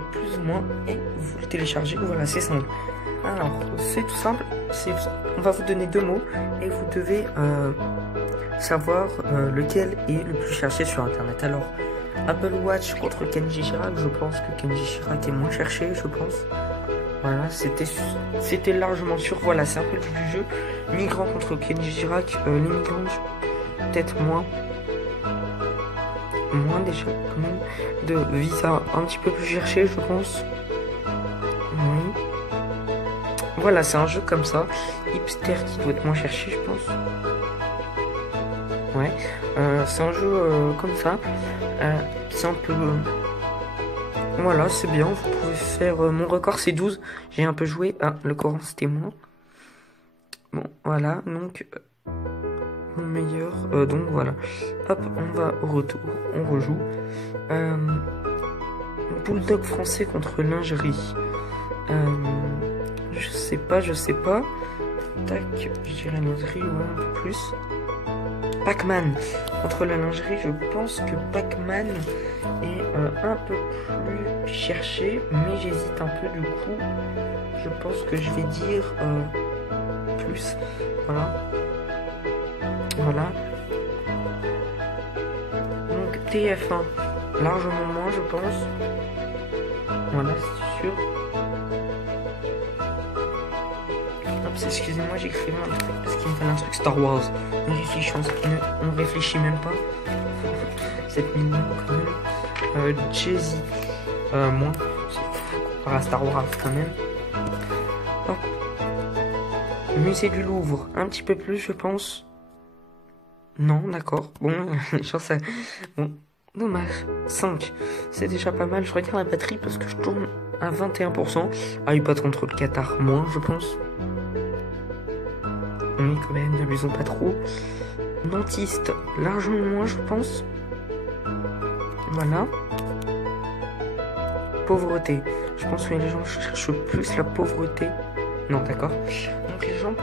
peut-être plus ou moins, et vous le téléchargez. Voilà, c'est simple. Alors, c'est tout simple. On va vous donner 2 mots et vous devez savoir lequel est le plus cherché sur Internet. Alors, Apple Watch contre Kenji Girac, je pense que Kenji Girac est moins cherché, je pense. Voilà, c'était largement sûr. Voilà, c'est un peu du jeu. Migrant contre Kenji Girac, les migrants, peut-être moins déjà, quand même. De Visa, un petit peu plus cherché, je pense. Oui. Voilà, c'est un jeu comme ça. Hipster qui doit être moins cherché, je pense. Ouais, c'est un jeu comme ça. C'est un peu... voilà, c'est bien. Vous pouvez faire... mon record, c'est 12. J'ai un peu joué. Ah, le Coran, c'était moins. Bon, voilà. Donc, mon meilleur. Donc, voilà. Hop, on va au retour. On rejoue. Bulldog français contre lingerie. Je sais pas. Tac, je dirais lingerie, ouais, un peu plus. Pac-Man contre la lingerie, je pense que Pac-Man est un peu plus cherché, mais j'hésite un peu du coup. Je pense que je vais dire plus. Voilà. Donc TF1, largement moins, je pense. Voilà, c'est sûr. Excusez-moi, j'écrivais un truc parce qu'il me fallait un truc Star Wars. On réfléchit même pas. 7 millions quand même. Jay-Z, moins. Comparé à Star Wars quand même. Oh. Musée du Louvre, un petit peu plus, je pense. Non, d'accord. Bon, chance. Bon, dommage. 5. C'est déjà pas mal. Je regarde la batterie parce que je tourne à 21%. iPad contre le Qatar, moins, je pense. Oui, quand même, n'abusons pas trop. Dentiste, largement moins, je pense. Voilà. Pauvreté. Je pense que les gens cherchent plus la pauvreté. Non, d'accord. Donc les gens...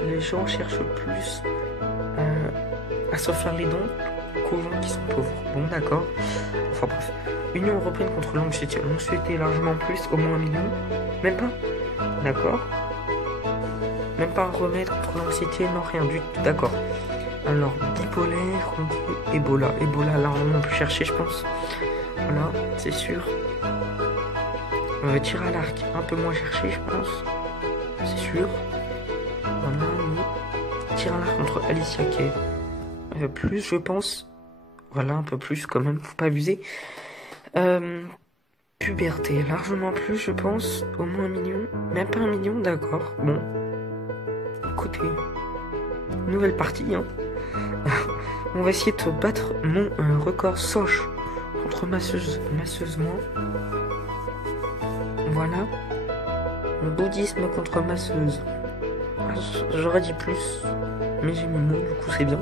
les gens cherchent plus à se faire les dons qu'aux gens qui sont pauvres. Bon, d'accord. Enfin bref. Union européenne contre l'anxiété. L'anxiété largement plus, au moins 1 million. Même pas. D'accord. Même pas un remède contre l'anxiété, non, rien du tout, d'accord. Alors, bipolaire contre Ebola. Ebola, largement plus cherché, je pense. Voilà, c'est sûr. Tir à l'arc, un peu moins cherché, je pense. C'est sûr. Voilà, oui. Tir à l'arc contre Alicia Kay. Plus, je pense. Voilà, un peu plus quand même, faut pas abuser. Puberté, largement plus, je pense. Au moins 1 million. Même pas 1 million, d'accord. Bon. Côté nouvelle partie, hein. On va essayer de battre mon record Soch contre masseuse moins. Voilà. Le bouddhisme contre masseuse. J'aurais dit plus, mais j'ai mis moins, du coup c'est bien.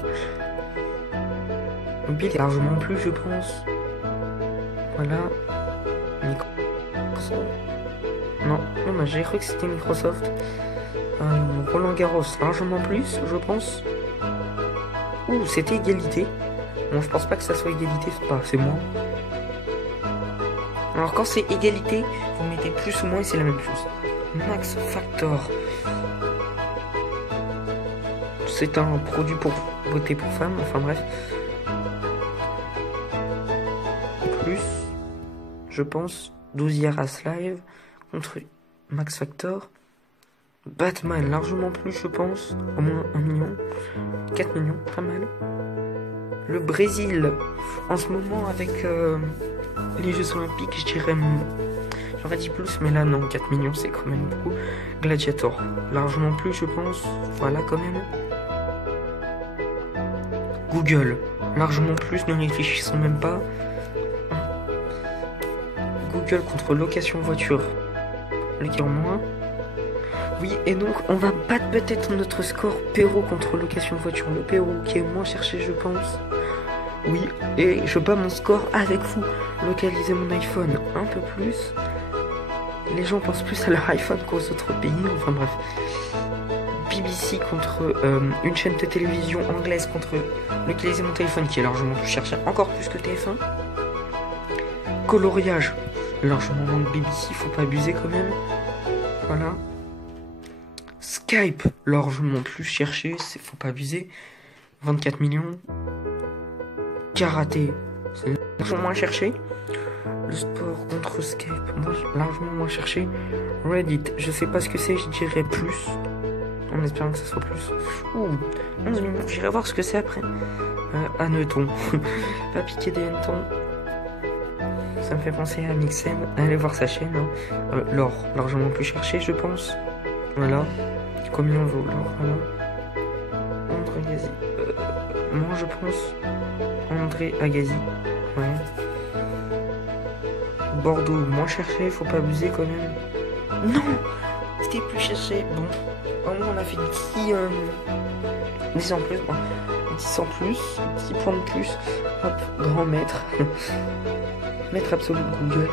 Bill largement plus, je pense. Voilà. Microsoft. Non, j'ai cru que c'était Microsoft. Roland Garros, largement plus, je pense. Ouh, c'était égalité. Bon, je pense pas que ça soit égalité, c'est moins. Alors quand c'est égalité, vous mettez plus ou moins et c'est la même chose. Max Factor. C'est un produit pour voter pour femmes, enfin bref. Plus, je pense, 12 Yaras Live contre Max Factor. Batman, largement plus, je pense. Au moins 1 million. 4 millions, pas mal. Le Brésil, en ce moment, avec les Jeux Olympiques, je dirais... J'aurais dit plus, mais là, non, 4 millions, c'est quand même beaucoup. Gladiator, largement plus, je pense. Voilà, quand même. Google, largement plus, ne réfléchissons même pas. Google contre location voiture. Lequel en moins. Oui, et donc on va battre peut-être notre score Perrault contre location voiture. Le Perrault qui est moins cherché, je pense. Oui, et je bats mon score avec vous. Localiser mon iPhone un peu plus. Les gens pensent plus à leur iPhone qu'aux autres pays, enfin bref. BBC contre une chaîne de télévision anglaise contre localiser mon téléphone qui est largement plus cherché, encore plus que TF1. coloriage. Largement moins de BBC, faut pas abuser quand même. Voilà. Skype, largement plus cherché, faut pas abuser. 24 millions. Karaté, c'est largement moins cherché. Le sport contre Skype, largement moins cherché. Reddit, je sais pas ce que c'est, je dirais plus. En espérant que ça soit plus. Ouh, 11 millions, j'irai voir ce que c'est après. Hanneton, pas piquer des hannetons. Ça me fait penser à Mixem, allez voir sa chaîne. Hein. L'or, largement plus cherché, je pense. Voilà. Combien on vaut l'or, voilà. André Agassi. Moi, je pense. André Agassi. Ouais. Bordeaux, moins cherché, faut pas abuser quand même. Non, c'était plus cherché. Bon, au moins on a fait 10 en plus. Bon. 10 en plus, 10 points de plus. Hop, grand maître. Maître absolu de Google.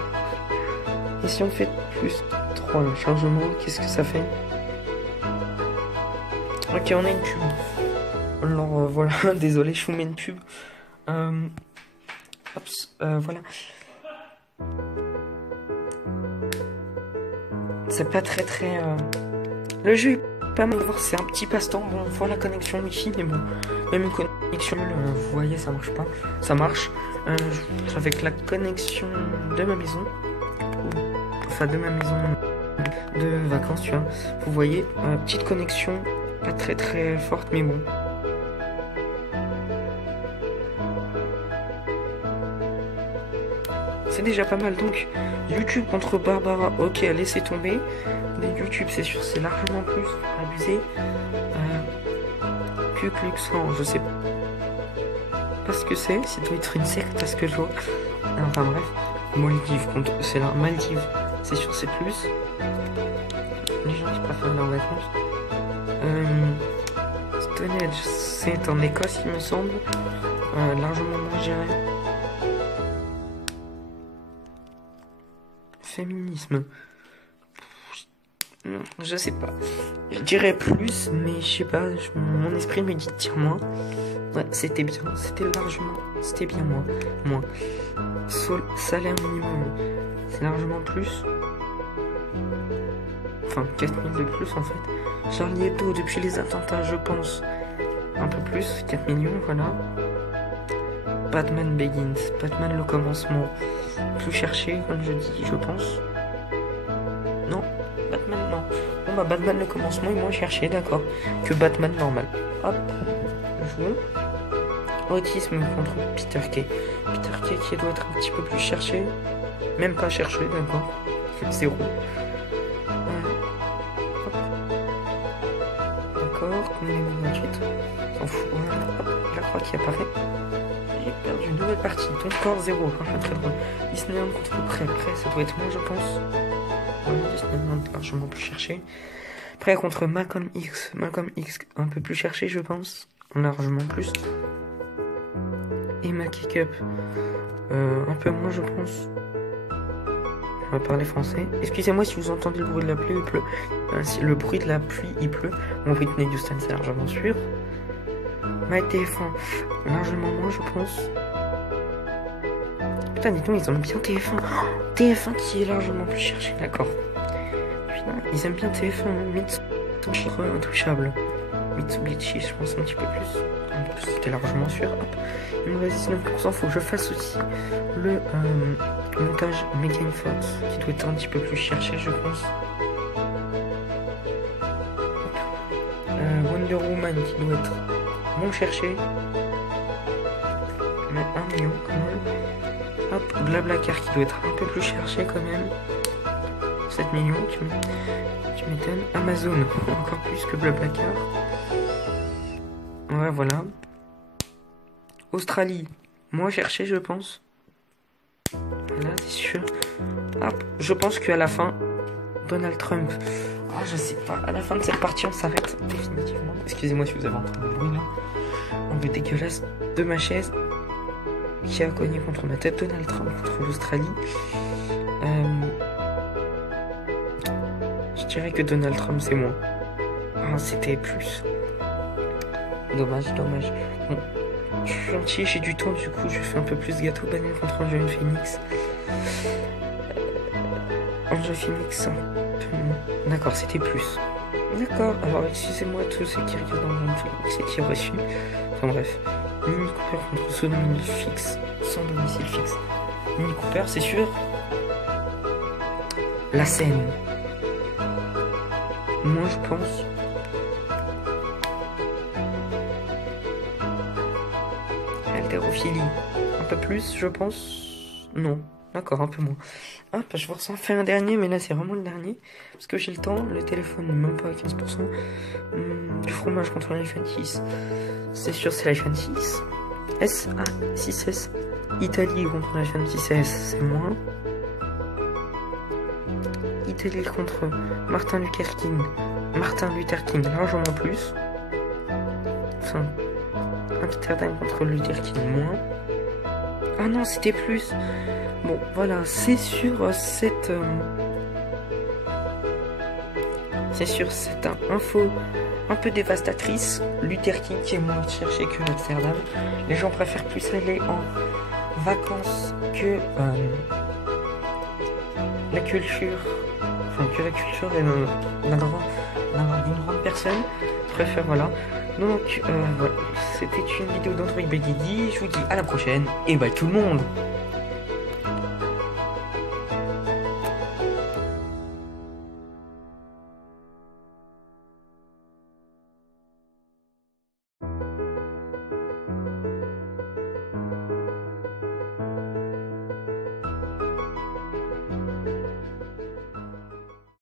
Et si on fait plus 3 chargements, qu'est-ce que ça fait? Ok, on a une pub. Alors voilà, désolé, je vous mets une pub. Voilà. C'est pas très. Le jeu est pas mal. C'est un petit passe-temps. Bon, faut la connexion Wi-Fi, mais bon, même une connexion, vous voyez, ça marche pas. Ça marche avec la connexion de ma maison. Enfin, de ma maison de vacances, tu vois. Vous voyez, petite connexion, pas très forte, mais bon. C'est déjà pas mal. Donc YouTube contre Barbara, ok, laissez tomber. Mais YouTube, c'est sûr, c'est largement plus abusé. Ku Klux Klan, je sais pas ce que c'est. Ça doit être une secte parce que je vois. Enfin bref, Maldives contre, c'est là, Maldives, c'est sûr, c'est plus. Les gens qui préfèrent aller en vacances. Stonehenge, c'est en Écosse, il me semble. Largement moins géré. Féminisme. Je sais pas. Je dirais plus, mais je sais pas. Mon esprit me dit de dire moins. Ouais, c'était bien. C'était largement. C'était bien moins. Moins. Salaire minimum. C'est largement plus. Enfin, 4000 de plus en fait. Charlie Hebdo, depuis les attentats, je pense. Un peu plus. 4 millions, voilà. Batman Begins. Batman le commencement. Plus cherché, comme je dis, je pense. Non, Batman, non. Bon, bah, Batman le commencement est moins cherché, d'accord, que Batman normal. Hop, jouons. Autisme contre Peter Kay. Peter Kay qui doit être un petit peu plus cherché. Même pas cherché, d'accord. 0. D'accord, combien est 28. S'en fout, voilà. Hop, la croix qui apparaît. J'ai perdu une nouvelle partie, donc score 0, très drôle. Disneyland contre Prêt, ça doit être moi je pense. Voilà, Disneyland largement plus cherché. Prêt contre Malcolm X un peu plus cherché je pense, largement plus. Et Mackie Cup, un peu moins je pense. On va parler français. Excusez-moi si vous entendez le bruit de la pluie, il pleut. Si le bruit de la pluie, il pleut. Mon Whitney Houston c'est largement sûr. TF1, largement moins je pense. Putain, dis donc, ils aiment bien TF1. Oh, TF1 qui est largement plus cherché, d'accord. Putain, ils aiment bien TF1. Mitsubishi intouchable. Mitsubishi, je pense un petit peu plus. C'était largement sûr. Hop. Il me reste 19%. Faut que je fasse aussi le montage Megan Fox qui doit être un petit peu plus cherché, je pense. Wonder Woman qui doit être moins cherché. Mais 1 million quand même. Hop, Blablacar qui doit être un peu plus cherché quand même. 7 millions, tu m'étonnes. Amazon, encore plus que Blablacar. Ouais, voilà. Australie, moins cherché je pense. Là, c'est sûr. Hop, je pense qu'à la fin, Donald Trump. Ah, je sais pas. À la fin de cette partie, on s'arrête définitivement. Excusez-moi si vous avez entendu le bruit là. On veut dégueulasse de ma chaise qui a cogné contre ma tête. Donald Trump contre l'Australie. Je dirais que Donald Trump c'est moins. Ah, c'était plus. Dommage. Bon, je suis gentil, j'ai du temps, du coup je fais un peu plus gâteau banane contre un jeune phoenix. Angel Phoenix, un peu moins. D'accord, c'était plus. D'accord, alors excusez-moi tous ceux qui regardent dans Angel Phoenix et qui auraient su. Enfin bref. Mini Cooper contre son domicile fixe. Sans domicile fixe. Mini Cooper, c'est sûr. La scène. Moi je pense. Haltérophilie. Un peu plus, je pense. Non. D'accord, un peu moins. Ah, bah, je vous ressens faire un dernier, mais là c'est vraiment le dernier. Parce que j'ai le temps, le téléphone n'est même pas à 15%. Du fromage contre l'iPhone 6. C'est sûr, c'est l'iPhone 6. S, ah, 6S. Italie contre l'iPhone 6S, c'est moins. Italie contre Martin Luther King. Martin Luther King, largement plus. Enfin, Amsterdam contre Luther King, moins. Ah non, c'était plus. Bon, voilà, c'est sur cette... c'est sur cette info un peu dévastatrice. Luther King qui est moins cherché que Amsterdam. Les gens préfèrent plus aller en vacances que la culture. Enfin, que la culture est d'une grande personne. Préfère, voilà. Donc, voilà. C'était une vidéo d'Android Baby. Je vous dis à la prochaine. Et bye tout le monde!